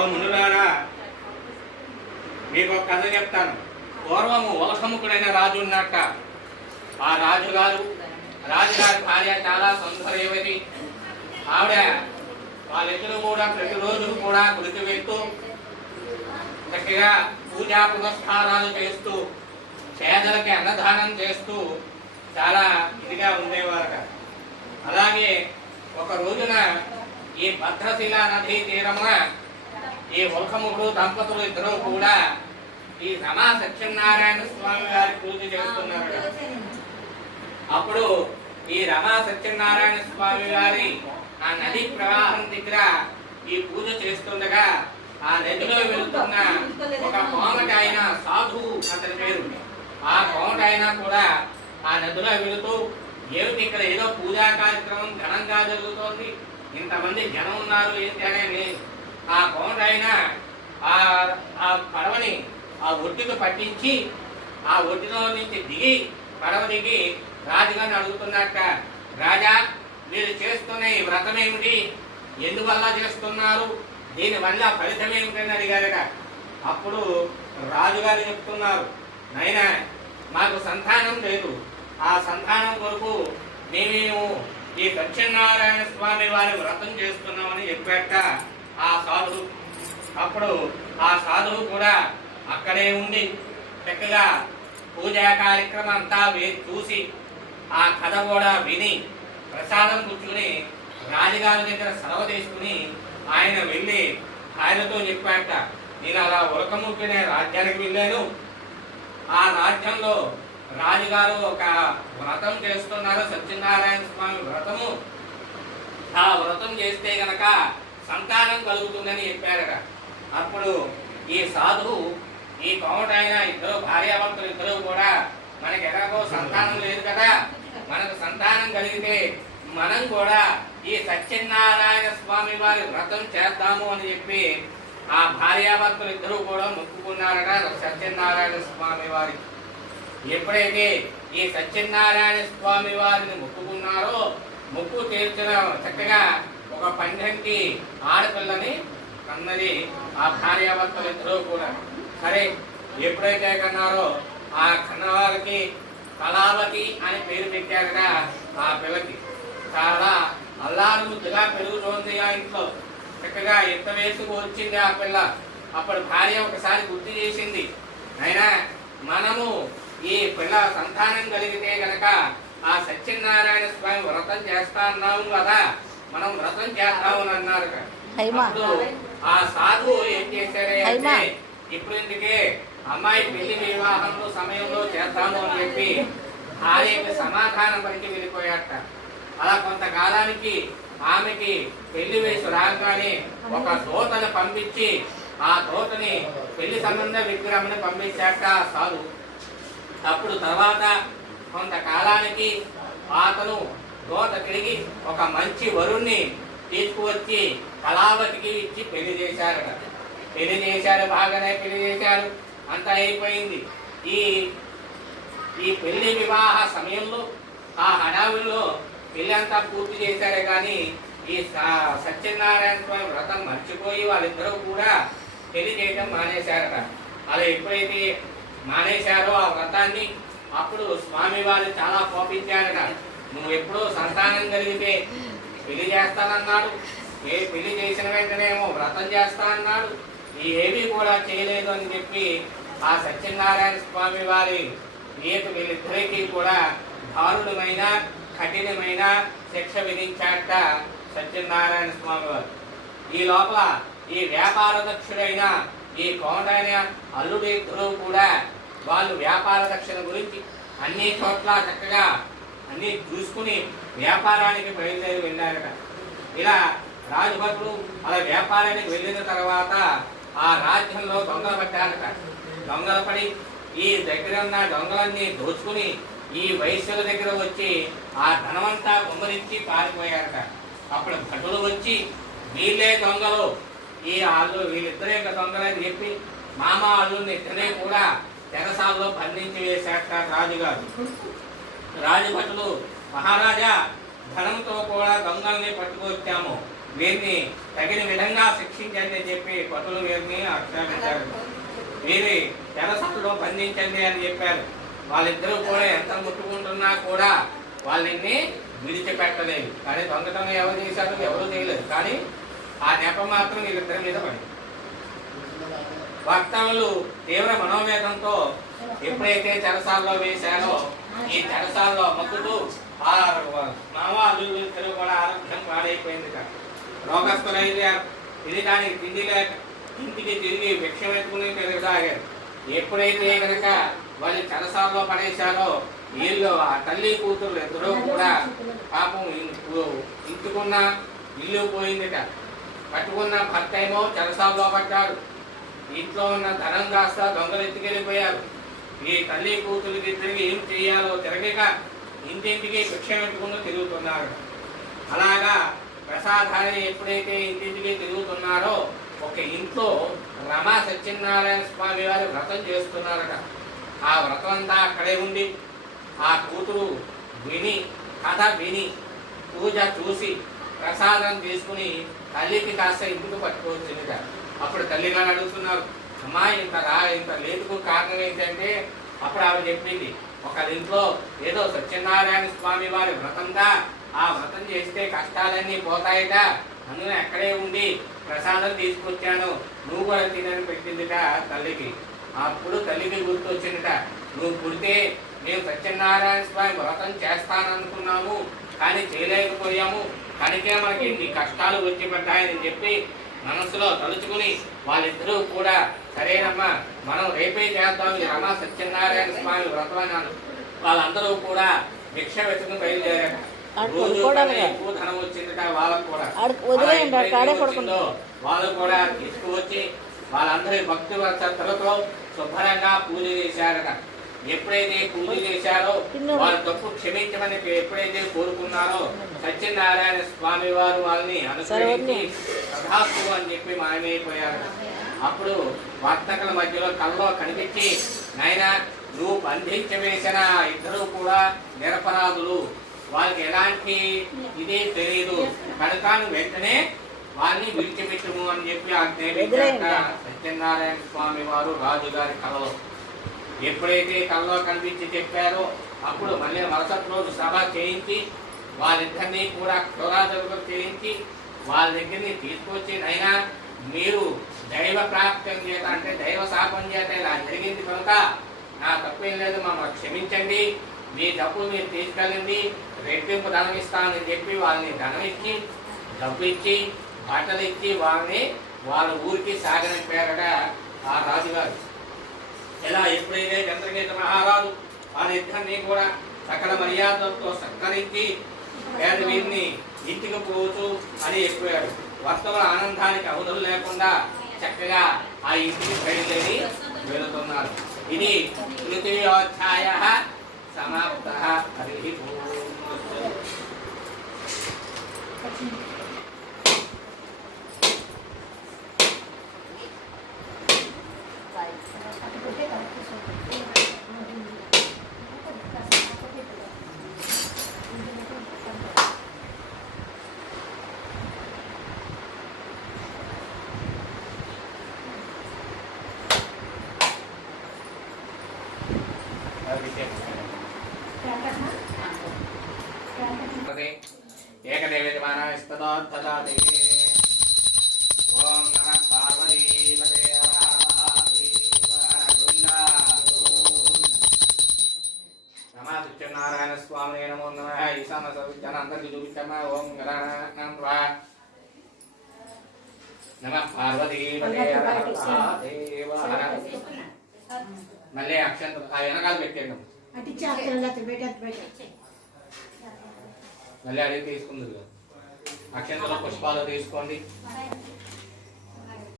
ఓ మునులారా మీకు ఒక కథ చెప్తాను. పూర్వము వలసముఖుడైన రాజు ఉన్నట్ట ఆ రాజుగారు రాజుగారి భార్య చాలా సౌందర్యవతి ఆవిడ వాళ్ళిద్దరూ కూడా ప్రతిరోజు కూడా గుడికి వెళ్తూ చక్కగా పూజా పునస్కారాలు చేస్తూ పేదలకి అన్నదానం చేస్తూ చాలా ఇదిగా ఉండేవారట. అలాగే ఒక రోజున ఈ భద్రశిలా నదీ తీరమున ఈ ఉల్కముడు దంపతులు ఇద్దరు కూడా ఈ రమా సత్యనారాయణ స్వామి వారి పూజ చేస్తున్నారు. అప్పుడు ఈ రమా సత్యనారాయణ స్వామి వారి ఆ నది ప్రవాహం దగ్గర ఈ పూజ చేస్తుండగా ఆ నదిలో వెళుతున్న ఒక కోమటాయన సాధు అతని పేరు. ఆ కోమటాయన కూడా ఆ నదిలో వెళుతూ ఏమిటి ఇక్కడ ఏదో పూజా కార్యక్రమం ఘనంగా జరుగుతోంది? ఇంతమంది జనం ఉన్నారు ఏంటి అనేది? ఆ కోమటాయన ఆ ఆ పడవని ఆ ఒడ్డుకు పట్టించి ఆ ఒడ్డులో నుంచి దిగి పడవ దిగి రాజుగారిని అడుగుతున్నట్ట రాజా మీరు చేస్తున్న ఈ వ్రతం ఏమిటి ఎందువల్ల చేస్తున్నారు? దీనివల్ల ఫలితం ఏమిటని అడిగారట. అప్పుడు రాజుగారు చెప్తున్నారు నైనా మాకు సంతానం లేదు. ఆ సంతానం కొరకు మేము ఈ సత్యనారాయణ స్వామి వారి వ్రతం చేస్తున్నామని చెప్పాక ఆ సాధువు. అప్పుడు ఆ సాధువు కూడా అక్కడే ఉండి చక్కగా పూజా కార్యక్రమం అంతా చూసి ఆ కథ కూడా విని ప్రసాదం కూర్చుని రాజుగారి దగ్గర సెలవు తీసుకుని ఆయన వెళ్ళి ఆయనతో చెప్పాట నేను అలా ఉరకముట్టిన రాజ్యానికి వెళ్ళాను. ఆ రాజ్యంలో రాజుగారు ఒక వ్రతం చేస్తున్నారు. సత్యనారాయణ స్వామి వ్రతము. ఆ వ్రతం చేస్తే గనక సంతానం కలుగుతుందని చెప్పారట. అప్పుడు ఈ సాధువు ఈ కోమటైన ఇద్దరు భార్యాభర్తలు ఇద్దరు కూడా మనకి ఎలాగో సంతానం లేదు కదా. మనకు సంతానం కలిగితే మనం కూడా ఈ సత్యనారాయణ స్వామి వారి వ్రతం చేద్దాము అని చెప్పి ఆ భార్యాభర్తలు ఇద్దరు కూడా మొక్కుకున్నారట సత్యనారాయణ స్వామి వారి. ఎప్పుడైతే ఈ సత్యనారాయణ స్వామి వారిని మొక్కుకున్నారో మొక్కు తీర్చిన చక్కగా ఒక పండంటి ఆడపిల్లని కన్నది ఆ భార్యాభర్తలు ఇద్దరూ కూడా. సరే ఎప్పుడైతే కన్నారో ఆ కన్నవారికి కళావతి అని పేరు పెట్టారట ఆ పిల్లకి. చాలా అల్లారు ముద్దుగా పెరుగుతోంది ఆ ఇంట్లో. చక్కగా ఎంత వేసుకు వచ్చింది ఆ పిల్ల. అప్పుడు భార్య ఒకసారి గుర్తు చేసింది అయినా మనము ఈ పిల్ల సంతానం కలిగితే గనక ఆ సత్యనారాయణ స్వామి వ్రతం చేస్తా అన్నాము కదా. మనం వ్రతం చేస్తాము అని అన్నారు ఆ సాధువు ఏం హైమా. ఇప్పుడు ఇందుకే అమ్మాయి పెళ్ళి వివాహంలో సమయంలో చేద్దాము అని చెప్పి భార్యకి సమాధానం పలికి వెళ్ళిపోయాట అలా కొంతకాలానికి ఆమెకి పెళ్ళి వయసు రాగానే ఒక దోతను పంపించి ఆ దోతని పెళ్ళి సంబంధ విగ్రహంని పంపించాక సాధువు. అప్పుడు తర్వాత కొంతకాలానికి అతను దోత తిరిగి ఒక మంచి వరుణ్ణి తీసుకువచ్చి కళావతికి ఇచ్చి పెళ్ళి చేశారట. పెళ్ళి చేశారు బాగానే పెళ్ళి చేశారు. అంతా అయిపోయింది. ఈ ఈ పెళ్ళి వివాహ సమయంలో ఆ హడావుల్లో పెళ్ళి అంతా పూర్తి చేశారే కానీ ఈ సత్యనారాయణ స్వామి వ్రతం మర్చిపోయి వాళ్ళిద్దరూ కూడా పెళ్ళి చేయడం మానేశారట. అలా ఎప్పుడైతే మానేశారో ఆ వ్రతాన్ని అప్పుడు స్వామి వారు చాలా కోపించారట. నువ్వు ఎప్పుడో సంతానం కలిగితే పెళ్ళి చేస్తానన్నాడు. ఏ పెళ్ళి చేసిన వెంటనేమో వ్రతం చేస్తా అన్నాడు ఈ ఏమీ కూడా చేయలేదు అని చెప్పి ఆ సత్యనారాయణ స్వామి వారి ఈత వీళ్ళిద్దరికీ కూడా దారుణమైన కఠినమైన శిక్ష విధించాట సత్యనారాయణ స్వామి వారు. ఈ లోపల ఈ వ్యాపార దక్షుడైన ఈ కోటైన అల్లుడి కూడా వాళ్ళు వ్యాపార దక్షిణ గురించి అన్ని చోట్ల చక్కగా అన్ని చూసుకుని వ్యాపారానికి బయలుదేరి వెళ్ళారట. ఇలా రాజభటులు అలా వ్యాపారానికి వెళ్ళిన తర్వాత ఆ రాజ్యంలో దొంగలు పట్టారట. దొంగలు పడి ఈ దగ్గర ఉన్న దొంగలన్నీ దోచుకుని ఈ వైశ్యుల దగ్గర వచ్చి ఆ ధనమంతా గుమ్మరించి పారిపోయారట. అప్పుడు భటులు వచ్చి వీళ్ళే దొంగలు. ఈ వాళ్ళు వీళ్ళిద్దరే యొక్క దొంగలని చెప్పి మామ అల్లుని ఇద్దరే కూడా తెరసాల్లో బంధించి వేశాట రాజుగారు. రాజభటులు మహారాజా ధనంతో కూడా దొంగల్ని పట్టుకొచ్చాము. వీరిని తగిన విధంగా శిక్షించండి అని చెప్పి పతులు వీరిని ఆక్షేపించారు. వీరి జనసత్తులో బంధించండి అని చెప్పారు. వాళ్ళిద్దరూ కూడా ఎంత ముట్టుకుంటున్నా కూడా వాళ్ళని విడిచిపెట్టలేదు. కానీ దొంగతనం ఎవరు చేశారు ఎవరు చేయలేదు. కానీ ఆ నెప మాత్రం వీళ్ళిద్దరి మీద పడింది. భక్తలు తీవ్ర మనోవేదంతో ఎప్పుడైతే చెరసాల్లో వేశారో ఈ చెరసాల్లో మొక్కుతూ ఆ మామ అల్లుడు ఇద్దరు కూడా ఆరోగ్యం పాడైపోయింది రోగస్తులైతే ఇది కానీ తిండి లేక ఇంటికి తిరిగి భిక్ష ఎత్తుకుని తిరగసాగారు ఎప్పుడైతే కనుక వాళ్ళు చెరసాల్లో పడేశారో వీళ్ళు ఆ తల్లి కూతురు ఇద్దరు కూడా పాపం ఇం- ఇల్లు పోయిందిట. పట్టుకున్న భర్త ఏమో చెరసాల్లో పడ్డాడు. ఇంట్లో ఉన్న ధనం కాస్త దొంగలు ఎత్తుకెళ్ళిపోయారు ఈ తల్లి కూతురికి ఇద్దరికి ఏం చేయాలో తిరగక ఇంటింటికి భిక్ష పెట్టుకుంటూ తిరుగుతున్నారు. అలాగా ప్రసాదాన్ని ఎప్పుడైతే ఇంటింటికి తిరుగుతున్నారో ఒక ఇంట్లో రమా సత్యనారాయణ స్వామి వారు వ్రతం చేస్తున్నారట. ఆ వ్రతం అంతా అక్కడే ఉండి ఆ కూతురు విని కథ విని పూజ చూసి ప్రసాదం తీసుకుని తల్లికి కాస్త ఇంటికి పట్టుకొచ్చిందిట అప్పుడు తల్లి గారు అడుగుతున్నారు అమ్మా ఇంత రా ఇంత లేటుకు కారణం ఏంటంటే అప్పుడు ఆవిడ చెప్పింది ఒక ఇంట్లో ఏదో సత్యనారాయణ స్వామి వారి వ్రతంగా ఆ వ్రతం చేస్తే కష్టాలన్నీ పోతాయట. అందులో ఎక్కడే ఉండి ప్రసాదం తీసుకొచ్చాను. నువ్వు కూడా తినని పెట్టిందిట తల్లికి. అప్పుడు తల్లికి గుర్తొచ్చిందిట నువ్వు పుడితే మేము సత్యనారాయణ స్వామి వ్రతం చేస్తాననుకున్నాము కానీ చేయలేకపోయాము. కనుకే మనకి ఇన్ని కష్టాలు వచ్చి పడ్డాయని చెప్పి మనసులో తలుచుకుని వాళ్ళిద్దరూ కూడా సరేనమ్మా మనం రేపే చేద్దాం ఈ రమా సత్యనారాయణ స్వామి వ్రతం అన్నాను వాళ్ళందరూ కూడా భిక్ష వెతుకుని బయలుదేరారు. రోజు ఎక్కువ ధనం వచ్చిందిట వాళ్ళకు కూడా. వాళ్ళు కూడా తీసుకువచ్చి వాళ్ళందరి భక్తి శ్రద్ధలతో శుభ్రంగా పూజ చేశారట. ఎప్పుడైతే పూజ చేశారో. వాళ్ళ తప్పు క్షమించమని ఎప్పుడైతే కోరుకున్నారో సత్యనారాయణ స్వామి వారు వాళ్ళని అనుసరించి తథాస్తు అని చెప్పి మాయమైపోయారు అప్పుడు వర్తకుల మధ్యలో కల్లో కనిపించి నాయన నువ్వు బంధించవేసిన ఇద్దరు కూడా నిరపరాధులు. వాళ్ళకి ఎలాంటి ఇది తెలియదు కనుక వెంటనే వాళ్ళని విడిచిపెట్టుము అని చెప్పి ఆజ్ఞాపించాక సత్యనారాయణ స్వామి వారు రాజుగారి కలలో. ఎప్పుడైతే కల్లో కనిపించి చెప్పారో అప్పుడు మళ్ళీ మరుసటి రోజు సభ చేయించి వాళ్ళిద్దరినీ కూడా క్షోరాజగులు చేయించి వాళ్ళ దగ్గరిని తీసుకొచ్చి అయినా మీరు దైవ ప్రాప్తం చేత అంటే దైవ శాపం చేత ఇలా జరిగింది కనుక నా తప్పేం లేదు మమ్మల్ని క్షమించండి మీ డబ్బు మీరు తీసుకెళ్ళండి రెట్టింపు ధనం ఇస్తానని చెప్పి వాళ్ళని ధనం ఇచ్చి డబ్బు ఇచ్చి బట్టలు ఇచ్చి వాళ్ళని వాళ్ళ ఊరికి సాగనింపారట ఆ రాజుగారు ఇలా ఎప్పుడైతే చంద్రకేత మహారాజు వారిద్దరిని కూడా సకల మర్యాదలతో సత్కరించి పేద వీరిని ఇంటికి పోవచ్చు అని చెప్పాడు. వర్తవుల ఆనందానికి అవధులు లేకుండా చక్కగా ఆ ఇంటికి బయలుదేరి వెళుతున్నారు. ఇది తృతీయోధ్యాయ సమాప్త. హరి మానస్తదార్థదాతే ఓం నమః పార్వతీపతే సత్యనారాయణ స్వామి నమో నమః ఈశాన సవిజ్ఞాన అందరికి చూపించమ్మా ఓం గణానం వా నమః పార్వతీపతే దేవ మళ్ళీ అక్షంత ఆ వెనకాల పెట్టాను అటు బయట అటు బయట మళ్ళీ అడిగి తీసుకుంది అక్షంతలో పుష్పాలు తీసుకోండి.